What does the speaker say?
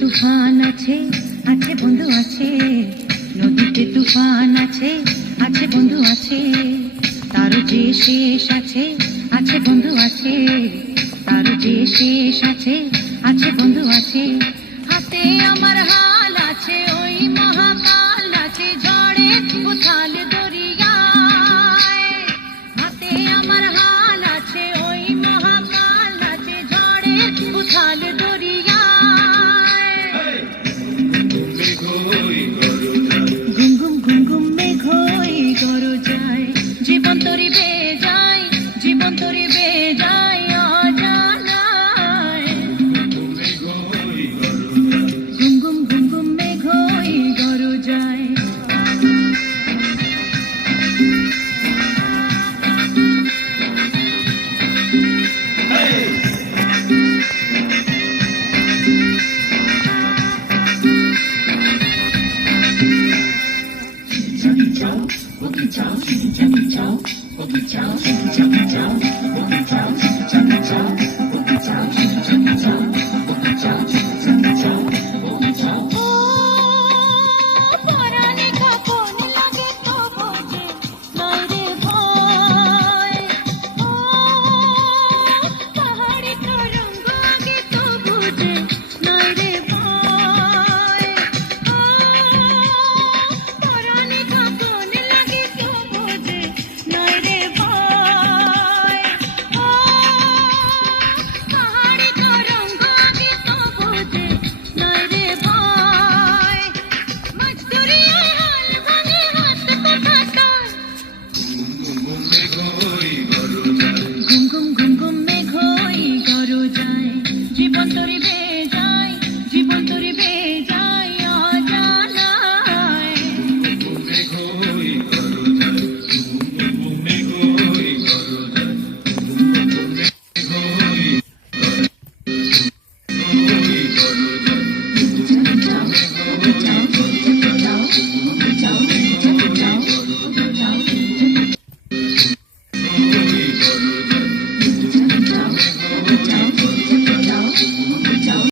তুফান আছে আছে বন্ধু আছে, নদীতে তুফান আছে আছে বন্ধু আছে, তার যে শেষ আছে আছে বন্ধু আছে, তার যে শেষ আছে আছে বন্ধু আছে। হাতে আমার হাল আছে ওই মহাকাল আছে ঝড়ে উথাল দরিয়ায়, হাতে আমার হাল আছে ওই মহাকাল আছে ঝড়ে উথাল দরিয়ায়। জীবন তরি বেয়ে যায়, জীবন তরি বেয়ে যায় অজানায়। ঘুম ঘুম ঘুম ঘুম মেঘ হই গরজায়।我比较